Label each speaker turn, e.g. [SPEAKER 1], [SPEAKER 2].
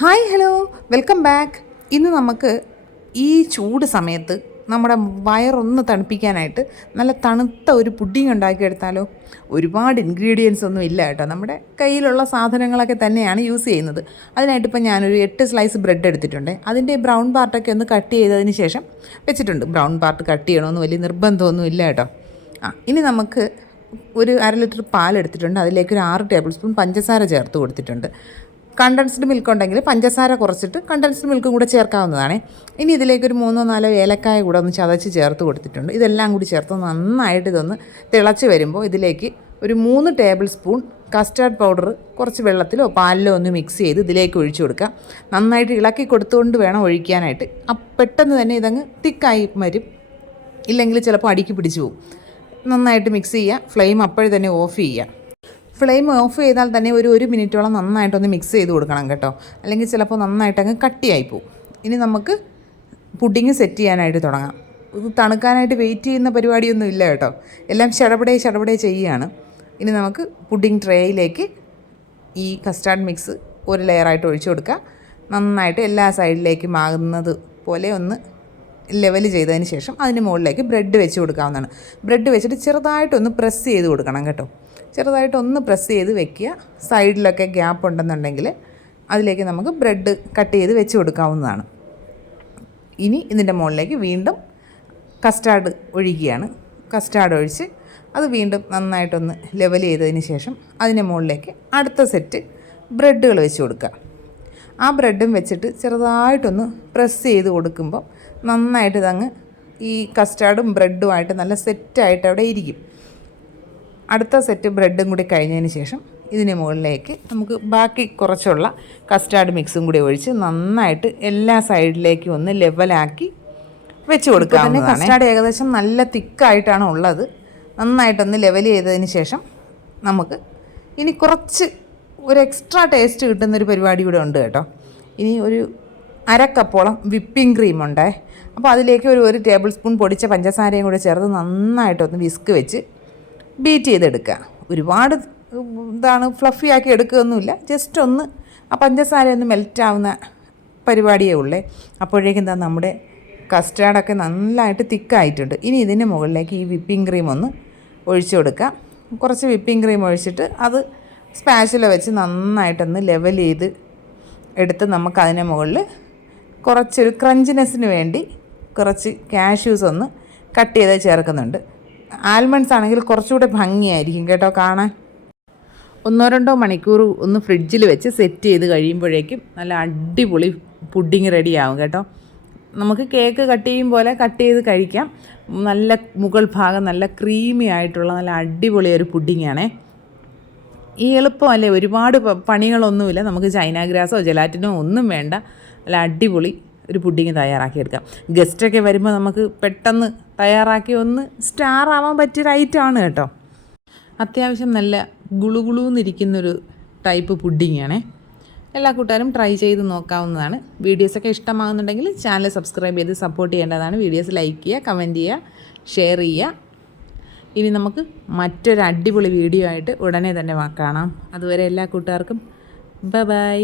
[SPEAKER 1] Hi hello. Welcome back. ഇന്ന് നമുക്ക് ഈ ചൂട് സമയത്ത് നമ്മുടെ വയറൊന്ന് തണുപ്പിക്കാനായിട്ട് നല്ല തണുത്ത ഒരു പുഡിംഗ് ഉണ്ടാക്കിയെടുത്താലോ? ഒരുപാട് ഇൻഗ്രീഡിയൻസ് ഒന്നും ഇല്ല കേട്ടോ. നമ്മുടെ കയ്യിലുള്ള സാധനങ്ങളൊക്കെ തന്നെയാണ് യൂസ് ചെയ്യുന്നത്. അതിനായിട്ട് ഇപ്പം ഞാനൊരു എട്ട് സ്ലൈസ് ബ്രെഡ് എടുത്തിട്ടുണ്ട്. അതിന്റെ ബ്രൗൺ പാർട്ടൊക്കെ ഒന്ന് കട്ട് ചെയ്തതിന് ശേഷം വെച്ചിട്ടുണ്ട്. ബ്രൗൺ പാർട്ട് കട്ട് ചെയ്യണമെന്ന് വലിയ നിർബന്ധമൊന്നും ഇല്ല കേട്ടോ. ആ ഇനി നമുക്ക് ഒരു അര ലിറ്റർ പാൽ എടുത്തിട്ടുണ്ട്. അതിലേക്ക് ഒരു ആറ് ടേബിൾ സ്പൂൺ പഞ്ചസാര ചേർത്ത് കൊടുത്തിട്ടുണ്ട്. കണ്ടൻസ്ഡ് മിൽക്ക് ഉണ്ടെങ്കിൽ പഞ്ചസാര കുറച്ചിട്ട് കണ്ടൻസ്ഡ് മിൽക്കും കൂടെ ചേർക്കാവുന്നതാണ്. ഇനി ഇതിലേക്ക് ഒരു മൂന്നോ നാലോ ഏലക്കായ കൂടെ ഒന്ന് ചതച്ച് ചേർത്ത് കൊടുത്തിട്ടുണ്ട്. ഇതെല്ലാം കൂടി ചേർത്ത് നന്നായിട്ട് ഇതൊന്ന് തിളച്ച് വരുമ്പോൾ ഇതിലേക്ക് ഒരു മൂന്ന് ടേബിൾ സ്പൂൺ കസ്റ്റാർഡ് പൗഡർ കുറച്ച് വെള്ളത്തിലോ പാലിലോ ഒന്ന് മിക്സ് ചെയ്ത് ഇതിലേക്ക് ഒഴിച്ചു കൊടുക്കുക. നന്നായിട്ട് ഇളക്കി കൊടുത്തുകൊണ്ട് വേണം ഒഴിക്കാനായിട്ട്. ആ പെട്ടെന്ന് തന്നെ ഇതങ്ങ് തിക്കായി വരും. ഇല്ലെങ്കിൽ ചിലപ്പോൾ അടുക്കി പിടിച്ചു പോകും. നന്നായിട്ട് മിക്സ് ചെയ്യുക. ഫ്ലെയിം അപ്പോഴേ തന്നെ ഓഫ് ചെയ്യുക. ഫ്ലെയിം ഓഫ് ചെയ്താൽ തന്നെ ഒരു ഒരു മിനിറ്റോളം നന്നായിട്ടൊന്ന് മിക്സ് ചെയ്ത് കൊടുക്കണം കേട്ടോ. അല്ലെങ്കിൽ ചിലപ്പോൾ നന്നായിട്ട് അങ്ങ് കട്ടിയായി പോവും. ഇനി നമുക്ക് പുഡിങ് സെറ്റ് ചെയ്യാനായിട്ട് തുടങ്ങാം. ഇത് തണുക്കാനായിട്ട് വെയിറ്റ് ചെയ്യുന്ന പരിപാടിയൊന്നും ഇല്ല കേട്ടോ. എല്ലാം ചടപടെ ചടപടെ ചെയ്യുകയാണ്. ഇനി നമുക്ക് പുഡിങ് ട്രേയിലേക്ക് ഈ കസ്റ്റാർഡ് മിക്സ് ഒരു ലെയറായിട്ട് ഒഴിച്ചു കൊടുക്കുക. നന്നായിട്ട് എല്ലാ സൈഡിലേക്കും ആകുന്നത് പോലെ ഒന്ന് ലെവൽ ചെയ്തതിന് ശേഷം അതിന് മുകളിലേക്ക് ബ്രെഡ് വെച്ച് കൊടുക്കാവുന്നതാണ്. ബ്രെഡ് വെച്ചിട്ട് ചെറുതായിട്ടൊന്ന് പ്രസ് ചെയ്ത് കൊടുക്കണം കേട്ടോ. ചെറുതായിട്ടൊന്ന് പ്രസ് ചെയ്ത് വെക്കുക. സൈഡിലൊക്കെ ഗ്യാപ്പ് ഉണ്ടെന്നുണ്ടെങ്കിൽ അതിലേക്ക് നമുക്ക് ബ്രെഡ് കട്ട് ചെയ്ത് വെച്ച് കൊടുക്കാവുന്നതാണ്. ഇനി ഇതിന്റെ മുകളിലേക്ക് വീണ്ടും കസ്റ്റാർഡ് ഒഴിക്കുകയാണ്. കസ്റ്റാർഡ് ഒഴിച്ച് അത് വീണ്ടും നന്നായിട്ടൊന്ന് ലെവൽ ചെയ്തതിന് ശേഷം അതിന്റെ മുകളിലേക്ക് അടുത്ത സെറ്റ് ബ്രെഡുകൾ വെച്ച് കൊടുക്കുക. ആ ബ്രെഡും വെച്ചിട്ട് ചെറുതായിട്ടൊന്ന് പ്രസ് ചെയ്ത് കൊടുക്കുമ്പോൾ നന്നായിട്ട് ഇതങ്ങ് ഈ കസ്റ്റാർഡും ബ്രെഡുമായിട്ട് നല്ല സെറ്റായിട്ട് അവിടെ ഇരിക്കും. അടുത്ത സെറ്റ് ബ്രെഡും കൂടി കഴിഞ്ഞതിന് ശേഷം ഇതിന് മുകളിലേക്ക് നമുക്ക് ബാക്കി കുറച്ചുള്ള കസ്റ്റാർഡ് മിക്സും കൂടി ഒഴിച്ച് നന്നായിട്ട് എല്ലാ സൈഡിലേക്കും ഒന്ന് ലെവലാക്കി വെച്ച് കൊടുക്കുക തന്നെ കസ്റ്റാർഡ് ഏകദേശം നല്ല തിക്കായിട്ടാണ് ഉള്ളത്. നന്നായിട്ടൊന്ന് ലെവൽ ചെയ്തതിന് ശേഷം നമുക്ക് ഇനി കുറച്ച് ഒരു എക്സ്ട്രാ ടേസ്റ്റ് കിട്ടുന്നൊരു പരിപാടി കൂടെ ഉണ്ട് കേട്ടോ. ഇനി ഒരു അരക്കപ്പോളം വിപ്പിംഗ് ക്രീം ഉണ്ടേ. അപ്പോൾ അതിലേക്ക് ഒരു ഒരു ടേബിൾ സ്പൂൺ പൊടിച്ച പഞ്ചസാരയും കൂടെ ചേർത്ത് നന്നായിട്ടൊന്ന് വിസ്ക് വെച്ച് ബീറ്റ് ചെയ്തെടുക്കുക. ഒരുപാട് ഇതാണ് ഫ്ലഫി ആക്കി എടുക്കുകയൊന്നുമില്ല. ജസ്റ്റ് ഒന്ന് ആ പഞ്ചസാര ഒന്ന് മെൽറ്റ് ആവുന്ന പരിപാടിയേ ഉള്ളേ. അപ്പോഴേക്കും എന്താ നമ്മുടെ കസ്റ്റാർഡൊക്കെ നന്നായിട്ട് തിക്കായിട്ടുണ്ട് ഇനി ഇതിന് മുകളിലേക്ക് ഈ വിപ്പിംഗ് ക്രീം ഒന്ന് ഒഴിച്ചു കൊടുക്കാം കുറച്ച് വിപ്പിംഗ് ക്രീം ഒഴിച്ചിട്ട് അത് സ്പാച്ചില വെച്ച് നന്നായിട്ടൊന്ന് ലെവൽ ചെയ്ത് എടുത്ത് നമുക്ക് അതിന് മുകളിൽ കുറച്ചൊരു ക്രഞ്ചിനെസ്സിന് വേണ്ടി കുറച്ച് കാഷ്യൂസ് ഒന്ന് കട്ട് ചെയ്ത് ചേർക്കുന്നുണ്ട്. ആൽമണ്ട്സ് ആണെങ്കിൽ കുറച്ചുകൂടെ ഭംഗിയായിരിക്കും കേട്ടോ കാണാൻ. ഒന്നോ രണ്ടോ മണിക്കൂർ ഒന്ന് ഫ്രിഡ്ജിൽ വെച്ച് സെറ്റ് ചെയ്ത് കഴിയുമ്പോഴേക്കും നല്ല അടിപൊളി പുഡിങ് റെഡിയാവും കേട്ടോ. നമുക്ക് കേക്ക് കട്ട് ചെയ്യും പോലെ കട്ട് ചെയ്ത് കഴിക്കാം. നല്ല മുകൾ ഭാഗം നല്ല ക്രീമി ആയിട്ടുള്ള നല്ല അടിപൊളി ഒരു പുഡിങ്ങാണേ ഈ എളുപ്പമല്ലേ? ഒരുപാട് പണികളൊന്നുമില്ല. നമുക്ക് ചൈന ഗ്രാസോ ജലാറ്റിനോ ഒന്നും വേണ്ട. നല്ല അടിപൊളി ഒരു പുഡിങ് തയ്യാറാക്കിയെടുക്കാം. ഗസ്റ്റൊക്കെ വരുമ്പോൾ നമുക്ക് പെട്ടെന്ന് തയ്യാറാക്കി ഒന്ന് സ്റ്റാർ ആവാൻ പറ്റിയൊരു ഐറ്റമാണ് കേട്ടോ. അത്യാവശ്യം നല്ല ഗുളുകുളുന്നിരിക്കുന്നൊരു ടൈപ്പ് പുഡിങ്ങാണേ എല്ലാ കൂട്ടുകാരും ട്രൈ ചെയ്ത് നോക്കാവുന്നതാണ്. വീഡിയോസൊക്കെ ഇഷ്ടമാകുന്നുണ്ടെങ്കിൽ ചാനൽ സബ്സ്ക്രൈബ് ചെയ്ത് സപ്പോർട്ട് ചെയ്യേണ്ടതാണ്. വീഡിയോസ് ലൈക്ക് ചെയ്യുക കമന്റ് ചെയ്യുക ഷെയർ ചെയ്യുക. ഇനി നമുക്ക് മറ്റൊരു അടിപൊളി വീഡിയോ ആയിട്ട് ഉടനെ തന്നെ കാണാം. അതുവരെ എല്ലാ കൂട്ടുകാർക്കും ബ ബൈ